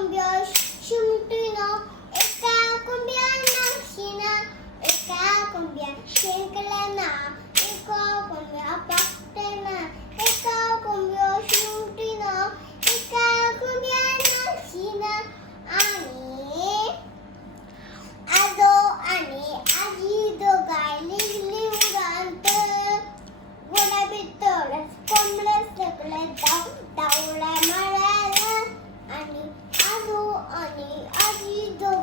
कोंब्या शिमटीनं एका कोंब्या नाशिनं एका कोंब्या शेंकल्याना एका कोंब्या पाकटेना एका कोंब्या शिमटीनं एका कोंब्या नाशिनं आणि आजो आणि आजी दोघांनी लिंगांत गुलाबी तोडस कोंबडस लगले डावळ्या माळ्याला आणि आजो आणि आजी दोघांनी